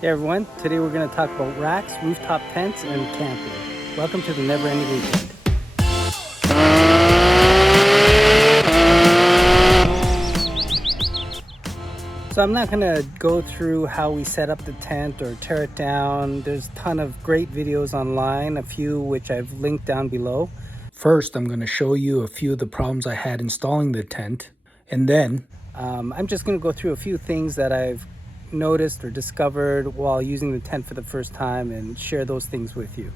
Hey everyone, today we're going to talk about racks, rooftop tents, and camping. Welcome to the Never Ending Weekend. So I'm not going to go through how we set up the tent or tear it down. There's a ton of great videos online, a few which I've linked down below. First, I'm going to show you a few of the problems I had installing the tent, and then I'm just going to go through a few things that I've noticed or discovered while using the tent for the first time and share those things with you.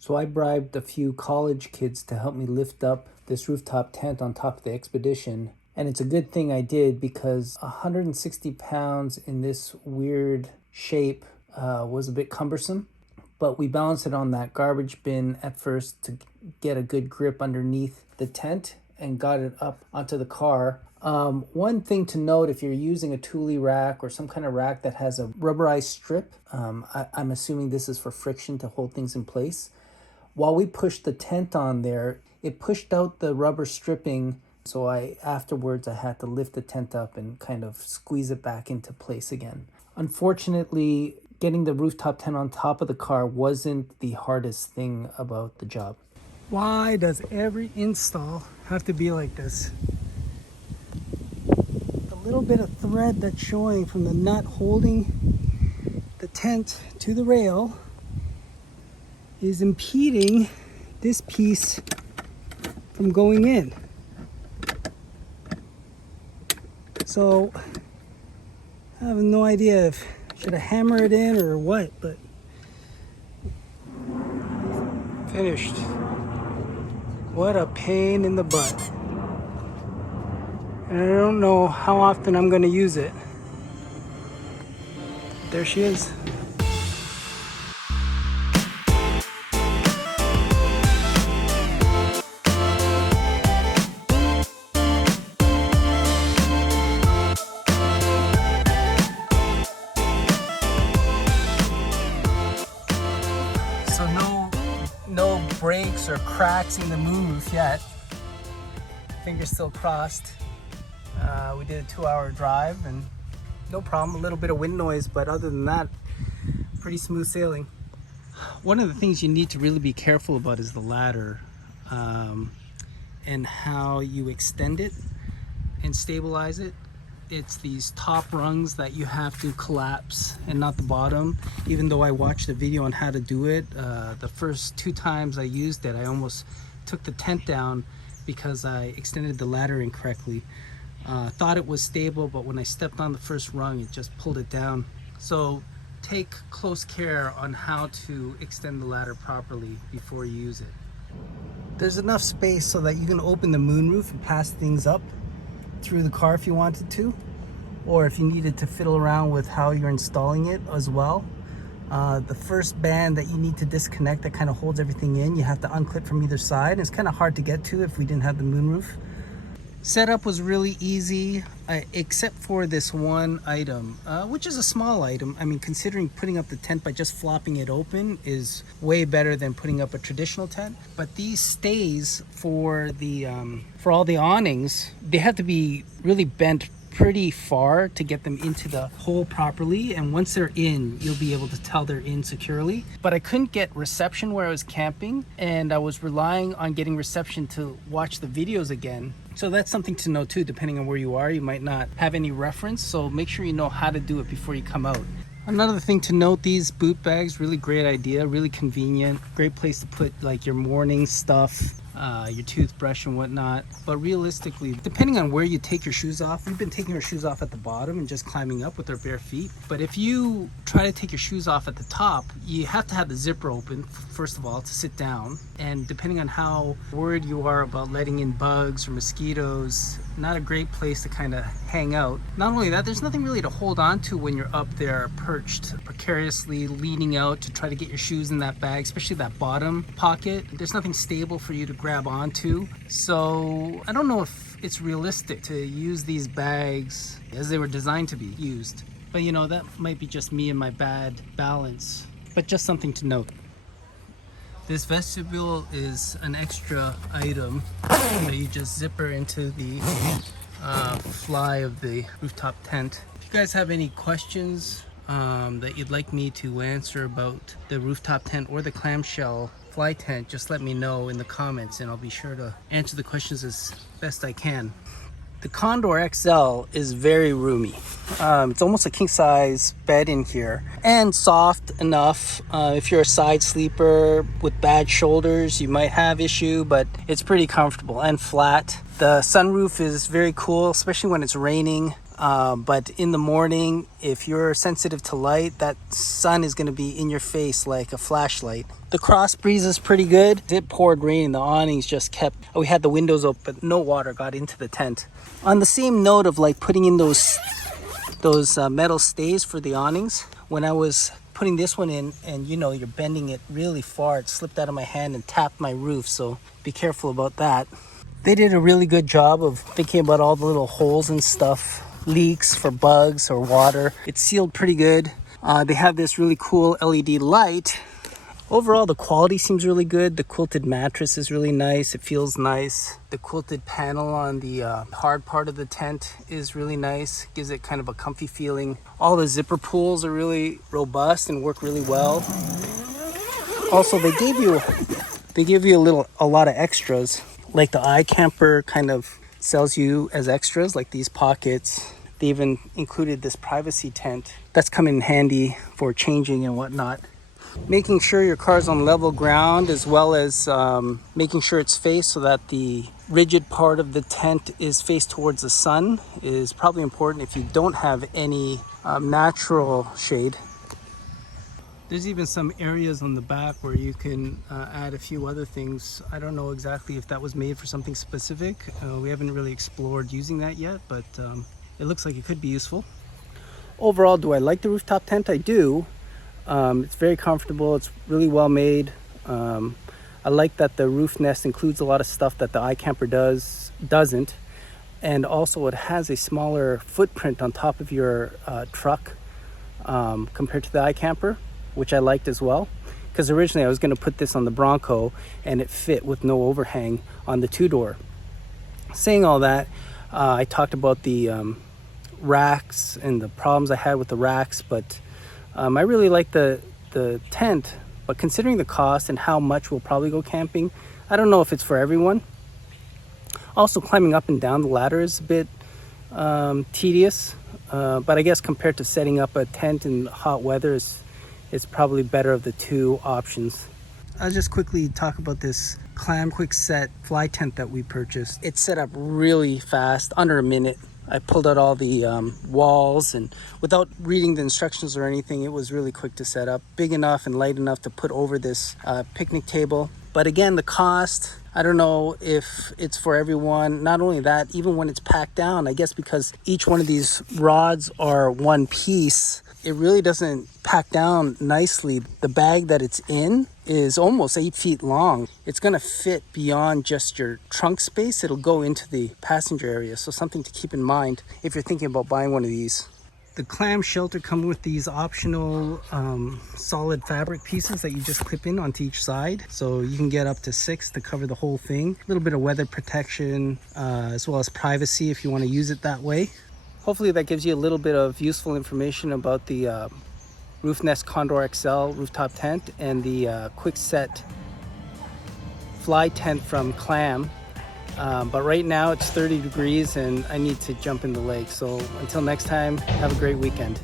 So I bribed a few college kids to help me lift up this rooftop tent on top of the Expedition. And it's a good thing I did, because 160 pounds in this weird shape was a bit cumbersome. But we balanced it on that garbage bin at first to get a good grip underneath the tent and got it up onto the car. One thing to note, if you're using a Thule rack or some kind of rack that has a rubberized strip, I'm assuming this is for friction to hold things in place. While we pushed the tent on there, it pushed out the rubber stripping. So afterwards I had to lift the tent up and kind of squeeze it back into place again. Unfortunately, getting the rooftop tent on top of the car wasn't the hardest thing about the job. Why does every install have to be like this? The little bit of thread that's showing from the nut holding the tent to the rail is impeding this piece from going in. So I have no idea if I should have hammered it in or what, but finished. What a pain in the butt. And I don't know how often I'm going to use it. There she is. So no breaks or cracks in the moon roof yet. Fingers still crossed. We did a 2-hour drive and no problem. A little bit of wind noise, but other than that, pretty smooth sailing. One of the things you need to really be careful about is the ladder and how you extend it and stabilize it. It's these top rungs that you have to collapse and not the bottom. Even though I watched a video on how to do it, the first 2 times I used it, I almost took the tent down because I extended the ladder incorrectly. Thought it was stable, but when I stepped on the first rung, it just pulled it down. So take close care on how to extend the ladder properly before you use it. There's enough space so that you can open the moonroof and pass things up through the car if you wanted to, or if you needed to fiddle around with how you're installing it as well. The first band that you need to disconnect that kind of holds everything in, you have to unclip from either side. It's kind of hard to get to if we didn't have the moonroof. Setup was really easy, except for this one item, which is a small item. I mean, considering putting up the tent by just flopping it open is way better than putting up a traditional tent. But these stays for all the awnings, they have to be really bent pretty far to get them into the hole properly, and once they're in, you'll be able to tell they're in securely. But I couldn't get reception where I was camping, and I was relying on getting reception to watch the videos again. So that's something to know too. Depending on where you are, you might not have any reference, so make sure you know how to do it before you come out. Another thing to note, these boot bags, really great idea, really convenient, great place to put like your morning stuff, your toothbrush and whatnot. But realistically, depending on where you take your shoes off, we've been taking our shoes off at the bottom and just climbing up with our bare feet. But if you try to take your shoes off at the top, you have to have the zipper open, first of all, to sit down. And depending on how worried you are about letting in bugs or mosquitoes, not a great place to kind of hang out. Not only that, there's nothing really to hold on to when you're up there perched precariously, leaning out to try to get your shoes in that bag, especially that bottom pocket. There's nothing stable for you to grab onto. So I don't know if it's realistic to use these bags as they were designed to be used. But you know, that might be just me and my bad balance, but just something to note. This vestibule is an extra item that you just zipper into the fly of the rooftop tent. If you guys have any questions that you'd like me to answer about the rooftop tent or the clamshell fly tent, just let me know in the comments and I'll be sure to answer the questions as best I can. The Condor XL is very roomy. It's almost a king size bed in here and soft enough. If you're a side sleeper with bad shoulders, you might have issue, but it's pretty comfortable and flat. The sunroof is very cool, especially when it's raining. But in the morning, if you're sensitive to light, that sun is going to be in your face like a flashlight. The cross breeze is pretty good. It poured rain, the awnings just kept, we had the windows open, but no water got into the tent. On the same note of like putting in those metal stays for the awnings, when I was putting this one in and you're bending it really far, it slipped out of my hand and tapped my roof, so be careful about that. They did a really good job of thinking about all the little holes and stuff, leaks for bugs or water. It's sealed pretty good. They have this really cool LED light. Overall, the quality seems really good. The quilted mattress is really nice. It feels nice. The quilted panel on the hard part of the tent is really nice. Gives it kind of a comfy feeling. All the zipper pulls are really robust and work really well. Also, they give you a lot of extras. Like the iCamper kind of sells you as extras, like these pockets. They even included this privacy tent. That's come in handy for changing and whatnot. Making sure your car's on level ground, as well as making sure it's faced so that the rigid part of the tent is faced towards the sun is probably important if you don't have any natural shade. There's even some areas on the back where you can add a few other things. I don't know exactly if that was made for something specific. We haven't really explored using that yet, but it looks like it could be useful. Overall, do I like the rooftop tent? I do. It's very comfortable. It's really well made. I like that the Roofnest includes a lot of stuff that the iCamper doesn't. And also it has a smaller footprint on top of your truck compared to the iCamper, which I liked as well. Because originally I was going to put this on the Bronco and it fit with no overhang on the two-door. Saying all that, I talked about the racks and the problems I had with the racks, but I really like the tent, but considering the cost and how much we'll probably go camping, I don't know if it's for everyone. Also, climbing up and down the ladder is a bit tedious, but I guess compared to setting up a tent in hot weather, it's probably better of the two options. I'll just quickly talk about this Clam quickset fly tent that we purchased. It's set up really fast, under a minute. I pulled out all the walls, and without reading the instructions or anything, it was really quick to set up. Big enough and light enough to put over this picnic table. But again, the cost, I don't know if it's for everyone. Not only that, even when it's packed down, I guess because each one of these rods are one piece, it really doesn't pack down nicely. The bag that it's in is almost 8 feet long. It's gonna fit beyond just your trunk space. It'll go into the passenger area. So something to keep in mind if you're thinking about buying one of these. The Clam shelter comes with these optional solid fabric pieces that you just clip in onto each side. So you can get up to 6 to cover the whole thing. A little bit of weather protection, as well as privacy if you wanna use it that way. Hopefully that gives you a little bit of useful information about the Roofnest Condor XL rooftop tent and the quickset fly tent from Clam. But right now it's 30 degrees and I need to jump in the lake. So until next time, have a great weekend.